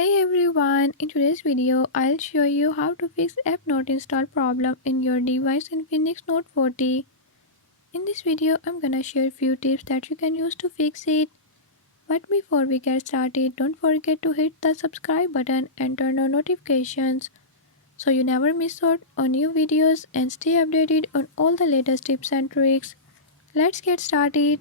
Hey everyone, in today's video I'll show you how to fix app not install problem in your device in Infinix Note 40. In this video I'm gonna share few tips that you can use to fix it. But before we get started, don't forget to hit the subscribe button and turn on notifications so you never miss out on new videos and stay updated on all the latest tips and tricks. Let's get started.